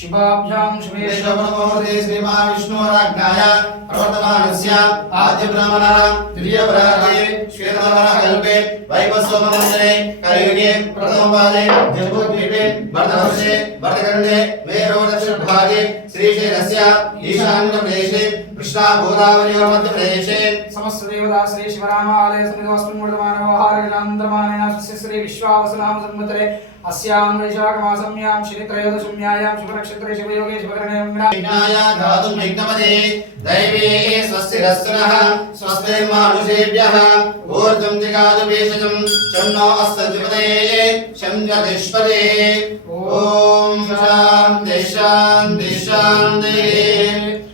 शिवाभ्यां शिवेश्वरमूर्ते श्रीमहाविष्णुराज्ञाय प्रवर्तमानस्य आद्य ब्राह्मणः द्वितीयप्रहरे श्वेतवराहकल्पे वैवस्वतमन्त्रे कलियुगे प्रथमपादे जम्बूद्वीपे भरतवर्षे भरतखण्डे मेरोदक्षिणभागे श्रीशैलस्य ईशान्यप्रदेशे कृष्णा गोदावरीमध्यप्रदेशे समस्त देवता श्री शिवरामालय समितोऽस्मिन् वर्तमानव्यवहारगिलान्तरमानेन श्री विश्वावसनाम संवत्सरे अस्यां वैशाखमासम्यां श्रीत्रयोदशम्यायां शुभनक्षत्रे शुभयोगे शुभकरणे विनाय धातुं विघ्नपदे दैवे स्वस्तिरस्तुनः स्वस्तिर्मानुषेभ्यः ऊर्ध्वं दिगादु भेषजं शन्नो अस्त्रद्विपदे शञ्जतिष्पदे ॐ शान्ति शान्ति शान्तिः